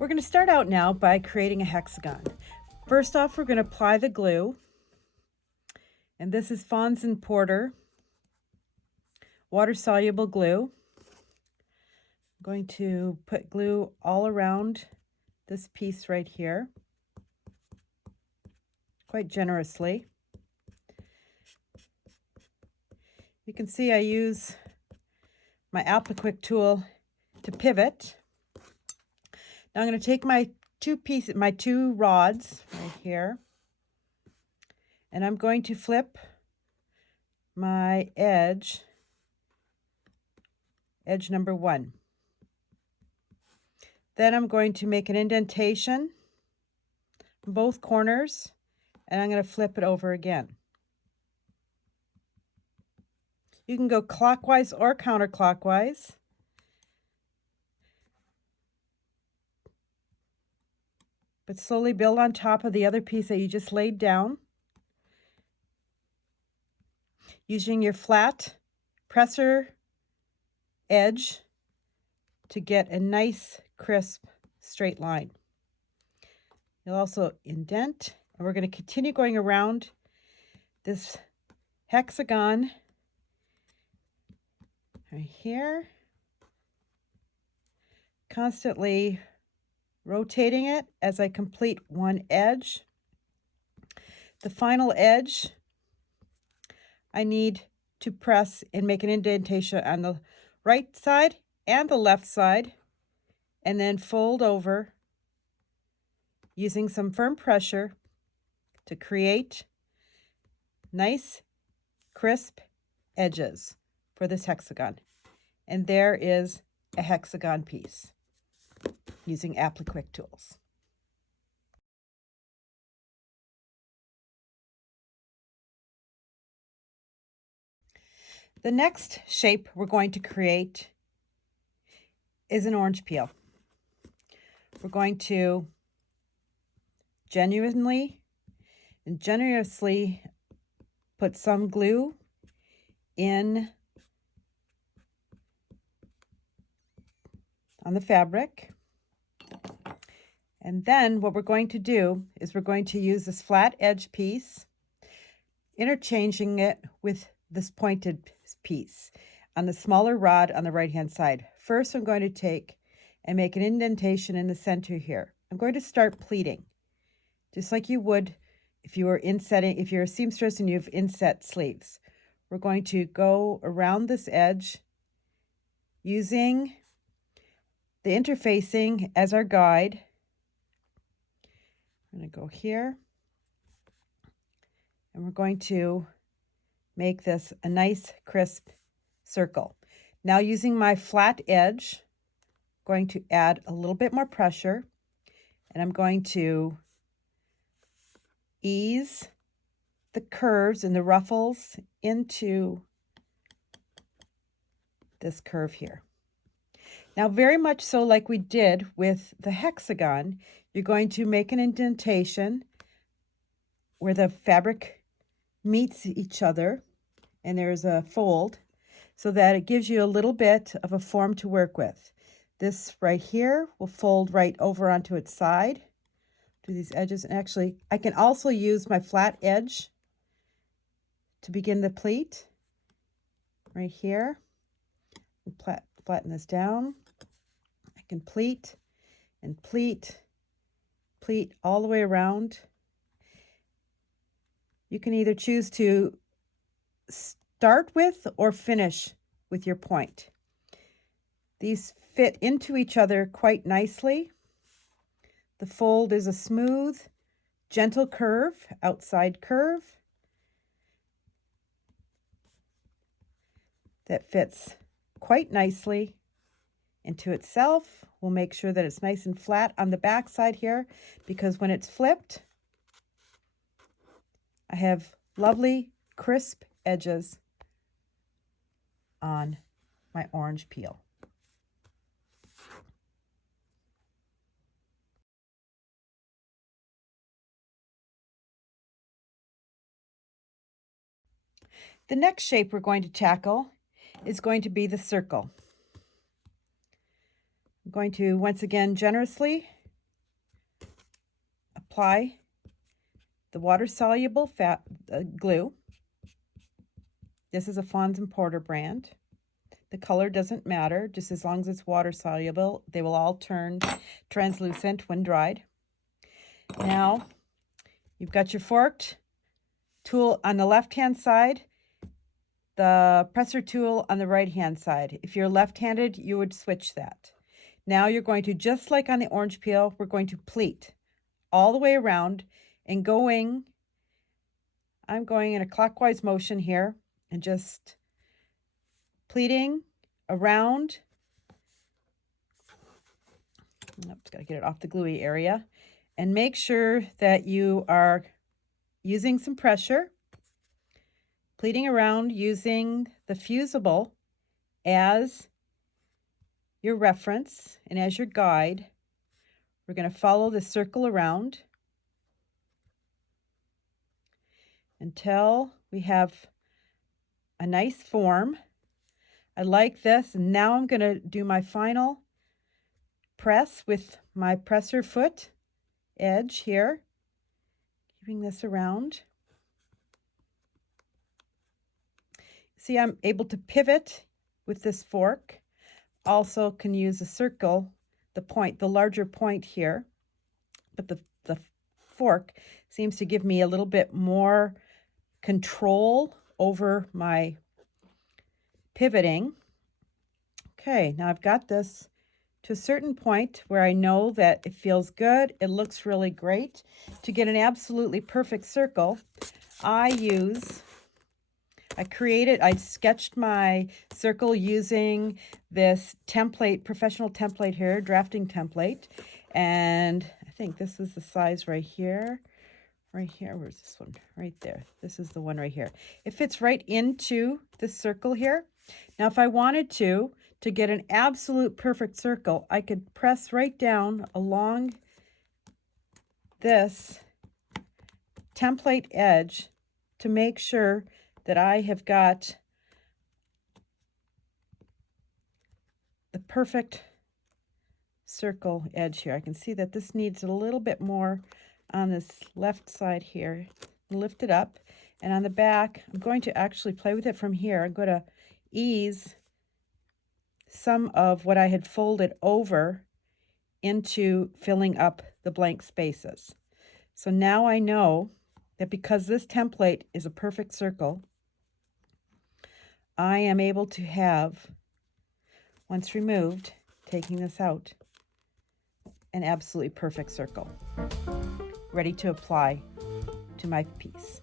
We're going to start out now by creating a hexagon. First off, we're going to apply the glue. And this is Fons and Porter water-soluble glue. I'm going to put glue all around this piece right here, quite generously. You can see I use my Apliquick tool to pivot. Now I'm going to take my two rods right here, and I'm going to flip my edge number 1. Then I'm going to make an indentation on both corners, and I'm going to flip it over again. You can go clockwise or counterclockwise. But slowly build on top of the other piece that you just laid down, using your flat presser edge to get a nice, crisp, straight line. You'll also indent, and we're going to continue going around this hexagon right here, constantly rotating it as I complete one edge. The final edge, I need to press and make an indentation on the right side and the left side, and then fold over using some firm pressure to create nice, crisp edges for this hexagon. And there is a hexagon piece using Apliquick tools. The next shape we're going to create is an orange peel. We're going to genuinely and generously put some glue in on the fabric. And then what we're going to do is we're going to use this flat edge piece, interchanging it with this pointed piece on the smaller rod on the right hand side. First, I'm going to take and make an indentation in the center here. I'm going to start pleating, just like you would if you were insetting, if you're a seamstress and you've inset sleeves. We're going to go around this edge using the interfacing as our guide. I'm going to go here, and we're going to make this a nice crisp circle. Now, using my flat edge, I'm going to add a little bit more pressure, and I'm going to ease the curves and the ruffles into this curve here. Now, very much so like we did with the hexagon, you're going to make an indentation where the fabric meets each other, and there's a fold, so that it gives you a little bit of a form to work with. This right here will fold right over onto its side to these edges. And actually, I can also use my flat edge to begin the pleat right here. Flatten this down. I can pleat and pleat all the way around. You can either choose to start with or finish with your point. These fit into each other quite nicely. The fold is a smooth, gentle curve, outside curve that fits quite nicely into itself. We'll make sure that it's nice and flat on the back side here, because when it's flipped, I have lovely, crisp edges on my orange peel. The next shape we're going to tackle is going to be the circle. I'm going to once again generously apply the water-soluble glue. This is a Fons and Porter brand. The color doesn't matter, just as long as it's water-soluble. They will all turn translucent when dried. Now, you've got your forked tool on the left-hand side, the presser tool on the right-hand side. If you're left-handed, you would switch that. Now you're going to, just like on the orange peel, we're going to pleat all the way around and I'm going in a clockwise motion here and just pleating around. Oops, gotta get it off the gluey area. And make sure that you are using some pressure, pleating around using the fusible as your reference and as your guide. We're going to follow the circle around until we have a nice form. I like this. And now I'm going to do my final press with my presser foot edge here, keeping this around. See, I'm able to pivot with this fork. Also can use a circle, the point, the larger point here, but the fork seems to give me a little bit more control over my pivoting. Okay, now I've got this to a certain point where I know that it feels good, it looks really great. To get an absolutely perfect circle, I sketched my circle using this template, professional template here, drafting template. And I think this is the size right here. Right here, where's this one? Right there. This is the one right here. It fits right into this circle here. Now, if I wanted to get an absolute perfect circle, I could press right down along this template edge to make sure that I have got the perfect circle edge here. I can see that this needs a little bit more on this left side here. Lift it up, and on the back, I'm going to actually play with it from here. I'm going to ease some of what I had folded over into filling up the blank spaces. So now I know that because this template is a perfect circle, I am able to have, once removed, taking this out, an absolutely perfect circle, ready to apply to my piece.